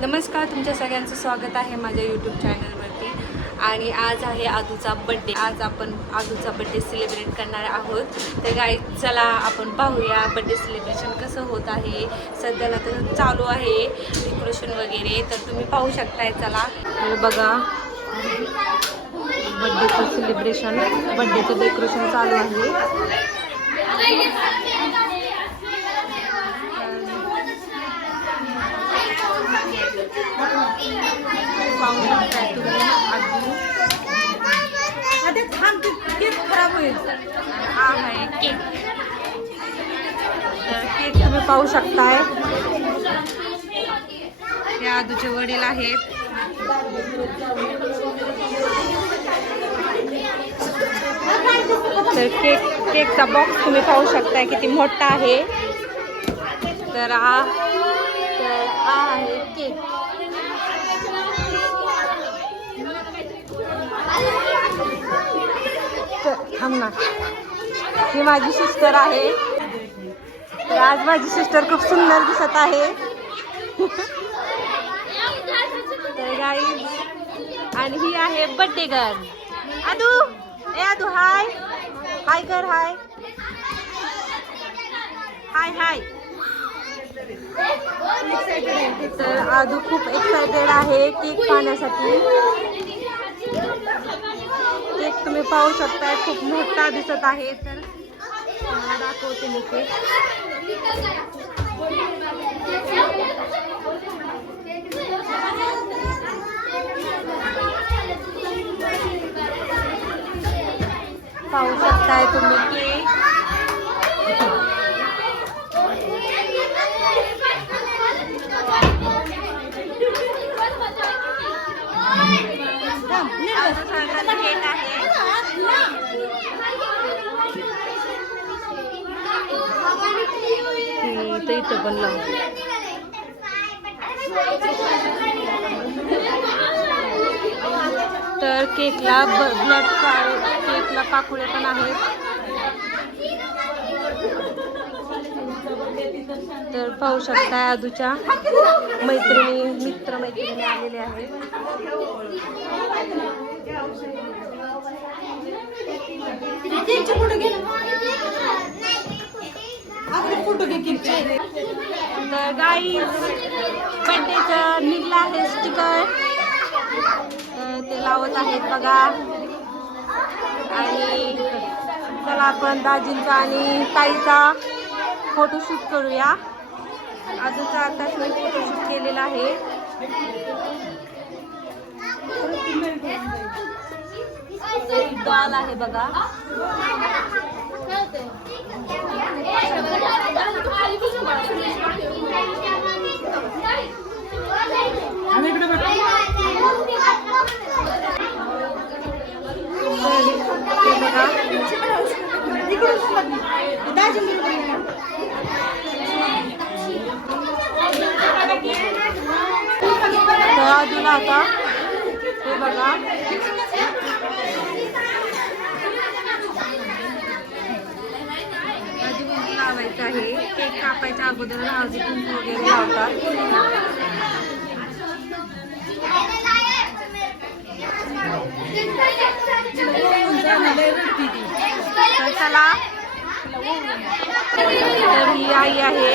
नमस्कार, तुमच्या सगळ्यांचं स्वागत आहे माझ्या यूट्यूब चॅनलवरती. आणि आज आहे आदूचा बड्डे. आज आपण आदूचा बड्डे सेलिब्रेट करणार आहोत. तर गाईज चला आपण पाहूया बड्डे सेलिब्रेशन कसं होत आहे. सध्याला तर चालू आहे डेकोरेशन वगैरे, तर तुम्ही पाहू शकताय. चला बघा, बड्डेचं सेलिब्रेशन, बड्डेचं डेकोरेशन चालू आहे. पाहू शकताय तुम्ही केक खराब होईल. हा आहे केक. तर केक तुम्ही पाहू शकताय. हे आदूचे वडील आहेत. तर केकचा बॉक्स तुम्ही पाहू शकताय किती मोठा आहे. तर हा आहे केक. थांब ना, ही माझी सिस्टर आहे. तर आज माझी सिस्टर खूप सुंदर दिसत आहे. तर गाईज, आणि ही आहे बड्डे गर्ल आदू. आदू हाय हाय कर. हाय हाय हाय. तर आदू खूप एक्सायटेड आहे केक खाण्यासाठी. केक तुम्ही पाहू शकताय, खूप मोठा दिसत आहे. तर मला दाखवते मी केक. पाहू शकताय तुम्ही केक. केक आहे. इथं पण लावू. तर केकला ब्लड केकला पाकुळे पण आहेत. तर पाहू शकता आदूच्या मित्रमैत्रिणी आलेले आहेत. तर गाईज, बड्डेचं निघलं आहे स्टिकर. ते लावत आहेत बघा. आणि चला आपण दाजींचा आणि ताईचा फोटोशूट करूया. आजचा आताच मी फोटोशूट केलेला आहे. डॉल आहे बघा. आदूला आता हे बघा, आधी कुंकू लावायचं आहे. केक कापायच्या अगोदर आधी कुंकू वगैरे लावतात. तर चला, तर ही आई आहे.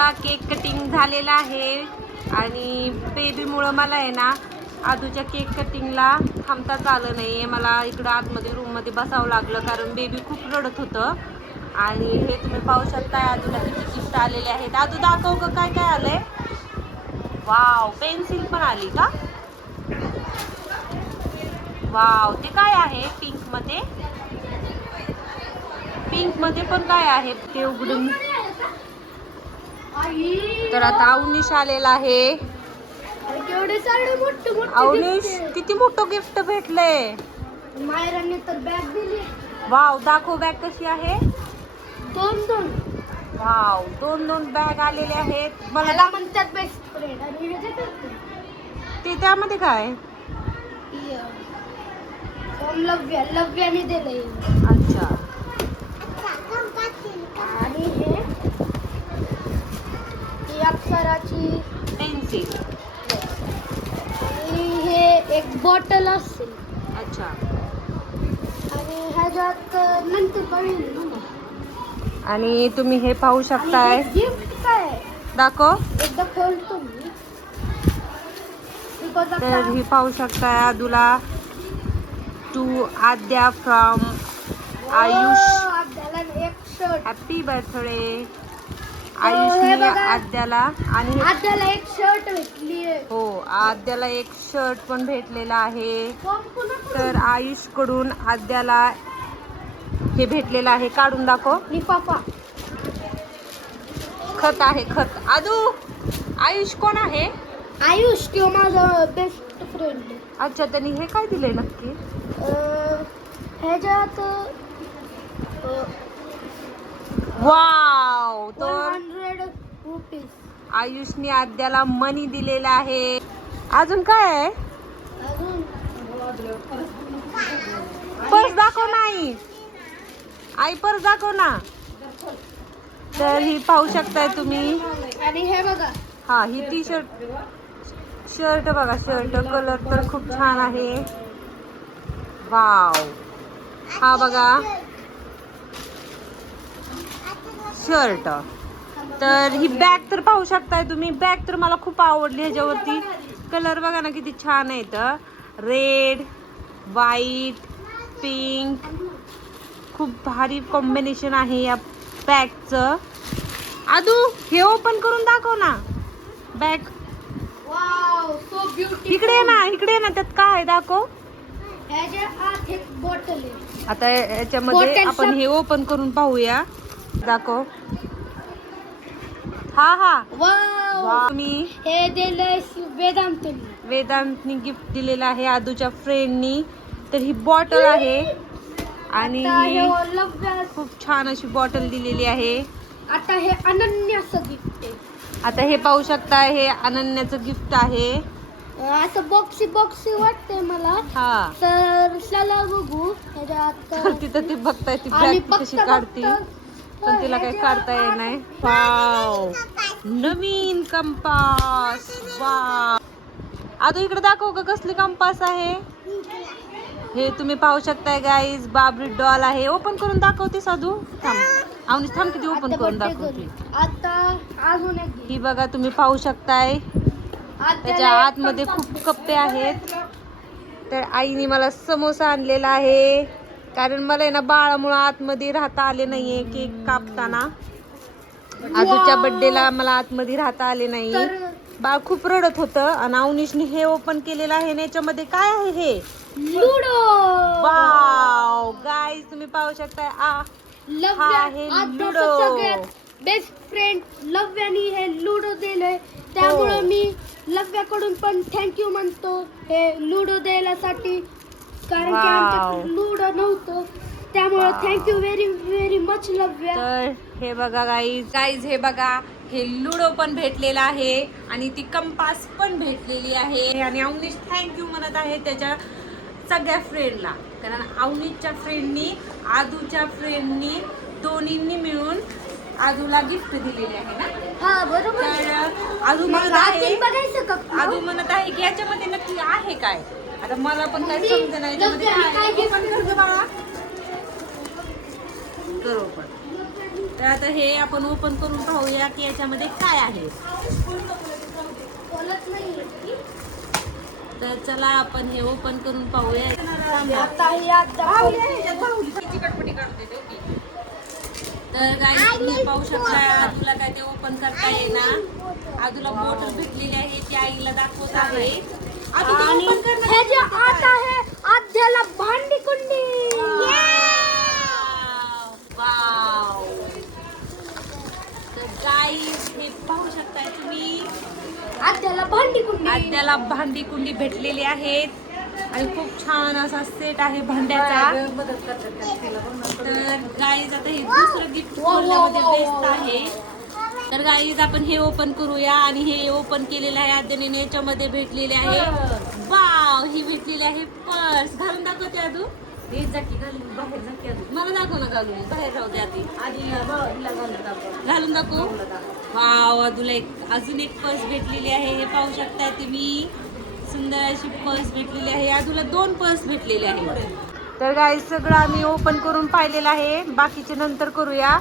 आदूचा केक कटिंग झालेला आहे आणि बेबीमुळं मला आहे ना आदूच्या केक कटिंगला थांबताच आलं नाही. मला इकडं आतमध्ये रूममध्ये बसावं लागलं कारण बेबी खूप रडत होतं. आणि हे तुम्ही पाहू शकता आदूला किती गिफ्ट आलेले आहेत. आदू दाखव का काय काय आलंय. वाव, पेन्सिल पण आली का. वाव, ते काय आहे पिंक मध्ये. पिंक मध्ये पण काय आहे ते उघडून. तर आता अवनीश आलेला आहे. अवनीश किती मोठं गिफ्ट भेटलंय. मायराने तर बॅग दिली. वाव, दाखव बॅग कशी आहे. दोन वाव, दोन बॅग आलेले आहेत. मला म्हणतात बेस्ट फ्रेंड आणि ते त्यामध्ये काय लव्याने दिलंय. अच्छा. आणि ही अप्सराची पेन्सिल आणि हे एक बॉटल असेल. अच्छा. आणि ह्याच्यात नंतर बघेल. आणि तुम्ही हे पाहू शकताय. गिफ्ट काय दाखव. एकदा खोलतो मी. तर ही पाहू शकताय आदूला टू आद्या फ्रॉम आयुष. आपल्याला एक शर्ट. हॅपी बर्थडे आयुषने आद्याला. आणि आपल्याला एक शर्ट भेटली. हो, आद्याला एक शर्ट पण भेटलेला आहे. तर आयुष कडून आद्याला हे भेटलेलं आहे. काढून दाखव. लिफाफा खत आहे, खत. आदू, आयुष कोण आहे. आयुष किंवा माझा बेस्ट फ्रेंड. अच्छा, त्यांनी हे काय दिलंय नक्की. ह्याच्यात वाव, तर 100 रुपीज. आयुषने आद्याला मनी दिलेला आहे. अजून काय आहे. अजून पर्स दाखव. नाही आई, पर्स दाखव ना. तर ही पाहू शकताय तुम्ही. आणि हे बघा. हा, ही टी शर्ट बघा. शर्ट कलर तर खूप छान आहे. वाव, हा बघा शर्ट. तर ही बॅग तर पाहू शकताय तुम्ही. बॅग तर मला खूप आवडली. ह्याच्यावरती कलर बघा ना किती छान आहेत. Red, white, pink. खूप भारी कॉम्बिनेशन आहे या बॅगचं. आदू, हे ओपन करून दाखव ना बॅग. Wow, so beautiful. इकडे ना, इकडे ना. त्यात काय आहे दाखव. ह्याच्या आत एक बॉटल आहे. आता याच्यामध्ये आपण हे ओपन करून पाहूया. दाखव. हा. वाव, मी हे दिलंय वेदांतनी गिफ्ट दिलेलं आहे आदूच्या फ्रेंडनी. तर ही बॉटल आहे आणि खूप छान अशी बॉटल दिलेली आहे. आता हे अनन्याचं गिफ्ट आहे. आता हे पाहू शकता, हे अनन्याचं गिफ्ट आहे. असं बॉक्सी वाटतंय मला. हा, तर चला बघू ह्याच्यात. तिथं ती बघताय ती बॅग कशी काढती, पण तिला काही काढता येत नाही. वाव, नवीन कंपास. वाव, आदू इकडे दाखव का कसली कंपास आहे. हे तुम्ही पाहू शकताय गाईज. बाबरी डॉल आहे. ओपन करून दाखवते साधू. थांब अवनीश, थांब किती ओपन करून दाखवते. आता अजून एक ही बघा तुम्ही पाहू शकताय. त्याच्या आतमध्ये खूप कप्पे आहेत. तर आईने मला समोसा आणलेला आहे कारण मला आहे ना बाळामुळे आतमध्ये राहता आले नाहीये. केक कापताना आदूच्या बर्थडेला मला आतमध्ये राहता आले नाही. बाळ खूप रडत होतं. आणि अवनीशने हे ओपन केलेलं आहे. याच्यामध्ये काय आहे हे. लुडो. वाव गाईज, तुम्ही पाहू शकताय. हा आहे लुडो. बेस्ट फ्रेंड लव्यानी हे लुडो दिलंय. त्यामुळे मी लव्याकडून पण थँक्यू म्हणतो हे लुडो द्यायसाठी. कारण की आमच्याकडे लुडो नव्हतं. त्यामुळे थँक्यू व्हेरी मच लव्या. तर हे बघा गाईज, हे बघा हे लुडो पण भेटलेला आहे आणि ती कंपास पण भेटलेली आहे. आणि अवनीश थँक्यू म्हणत आहे त्याच्या सगळ्या फ्रेंडला. कारण अवनीशच्या फ्रेंडनी आदूच्या फ्रेंडनी दोन्हींनी मिळून आदूला गिफ्ट दिलेले आहे ना. हा बरोबर. तर आदू म्हणत आहे की याच्यामध्ये नक्की आहे काय. आता मला पण काय समज नाही याच्यामध्ये काय. पण करतो बाळा, करू पण तर आता हे आपण ओपन करून पाहूया की याच्यामध्ये काय आहे. तर चला आपण हे ओपन करून पाहूया. तर guys, तुम्ही पाहू शकता आदूला काय ते ओपन करता येईना. आदूला बॉटल भेटलेली आहे ती आईला दाखवत आहे. आदू ते आणि open करणं हे जे गरजेचं आत आहे. आहे आद्याला भांडी कुंडी. वाव. तर गाईज हे पाहू शकताय तुम्ही आद्याला भांडी कुंडी. आद्याला भांडी कुंडी भेटलेली आहेत आणि खूप छान असा सेट आहे भांड्याचा. तर गाईज आता हे दुसरं गिफ्ट खोलण्यामध्ये बेस्ट आहे. तर गाईज आपण हे ओपन करूया आणि हे ओपन केलेलं आहे आद्याने. याच्यामध्ये भेटलेले आहे वाव ही भेटलेली आहे पर्स. घालून दाखवते आदू. मला दाखव ना घालून. बाहेर राहू दे आधी. घालून दाखव. वाव आदूला अजून एक पर्स भेटलेली आहे. हे पाहू शकता तुम्ही सुंदर अशी पर्स भेटलेली आहे. आदूला 2 पर्स भेटलेले आहे. तर गाईज सगळं आम्ही ओपन करून पाहिलेलं आहे. बाकीचे नंतर करूया.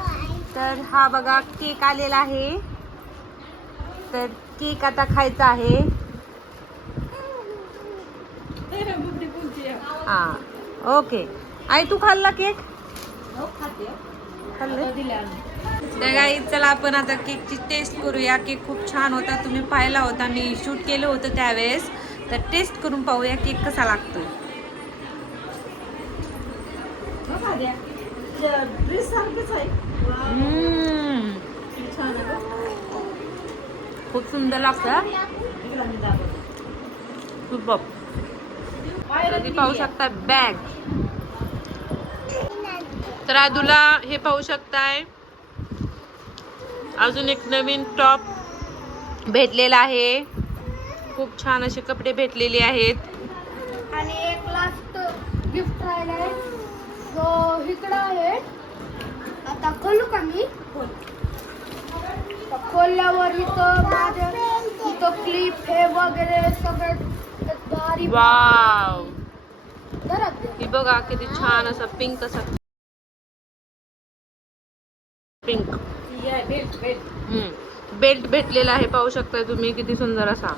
तर हा बघा केक आलेला आहे. तर केक आता खायचा आहे. हा ओके. आई तू खाल्ला केक? तर गाईज चला आपण आता केकची टेस्ट करूया. केक खूप छान होता. तुम्ही पाहिला होता मी शूट केलं होतं त्यावेळेस. तर टेस्ट करून पाहूया केक कसा लागतो. खूप सुंदर लागतं. खूप तुम्ही पाहू शकता बॅग. तर आदूला हे पाहू शकताय अजून एक नवीन टॉप भेटलेला आहे. खूप छान असे कपडे भेटलेले आहेत. आणि एक लास्ट गिफ्ट राहिलाय जो इकडं आहे. आता खोलू का मी? खोलल्यावर इथं माझ्या इथं क्लिप हे वगैरे सगळं भारी. वाव घरात ही बघा किती छान असा पिंक असा पिंक बेल्ट भेटलेला आहे. पाहू शकताय तुम्ही किती सुंदर असा.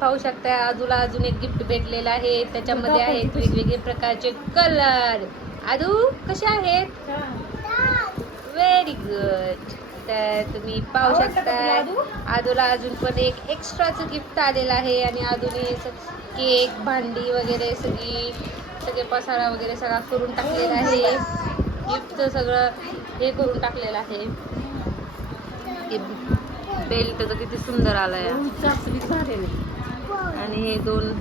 पाहू शकताय आदूला अजून एक गिफ्ट भेटलेलं आहे. त्याच्यामध्ये आहेत वेगवेगळे प्रकारचे कलर. आदू कसे आहेत? Very good. तर तुम्ही पाहू शकताय आदूला अजून पण एक एक्स्ट्राचं गिफ्ट आलेलं आहे. आणि आदूने केक भांडी वगैरे सगळे पसारा वगैरे सगळा करून टाकलेला आहे. गिफ्टचं सगळं हे करून टाकलेलं आहे. बेल्ट तर किती सुंदर आलाय. आणि हे 2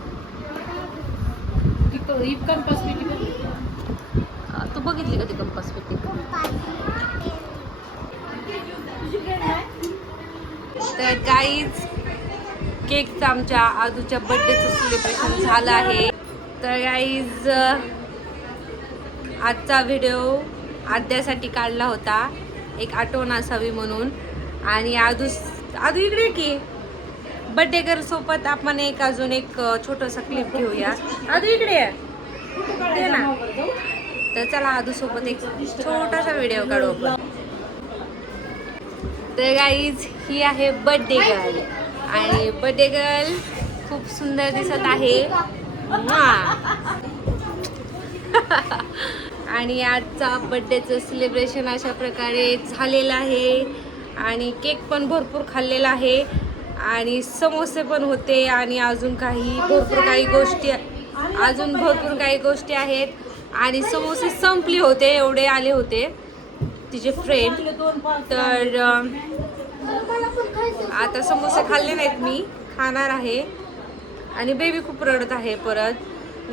तू बघितली का ती कंपास पेटी? तर गाईज केकचं आमच्या आदूच्या बर्थडेचं सेलिब्रेशन झालं आहे. तर गाईज आजचा व्हिडिओ आद्यासाठी काढला होता एक आठवण असावी म्हणून. आणि आदू इकडे की बर्थडे गर्ल सोबत आपण अजून एक छोटंसं क्लिप घेऊया. आदू इकडे आहे ना. तर चला आदू सोबत एक छोटासा व्हिडिओ काढू आपण. तर गाईज ही आहे बर्थडे गर्ल. आणि बर्थडे गर्ल खूप सुंदर दिसत आहे. आणि आजचा बर्थडेचं सेलिब्रेशन अशा प्रकारे झालेलं आहे. आणि केक पण भरपूर खाल्लेला आहे. आणि समोसे पण होते. आणि अजून भरपूर काही गोष्टी आहेत. आणि समोसे संपले होते एवढे आले होते तिचे फ्रेंड. तर आता समोसे खाल्ले नाहीत मी खाणार आहे. आणि बेबी खूप रडत आहे परत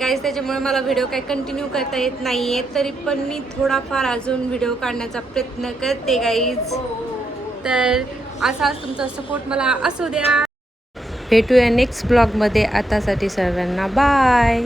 गाईज. त्याच्यामुळे मला व्हिडिओ काही कंटिन्यू करता येत नाही आहे. तरी पण मी थोडाफार अजून व्हिडिओ काढण्याचा प्रयत्न करते गाईज. तर असाच तुमचा सपोर्ट मला असू द्या. भेटूया नेक्स्ट ब्लॉगमध्ये. आतासाठी सर्वांना बाय.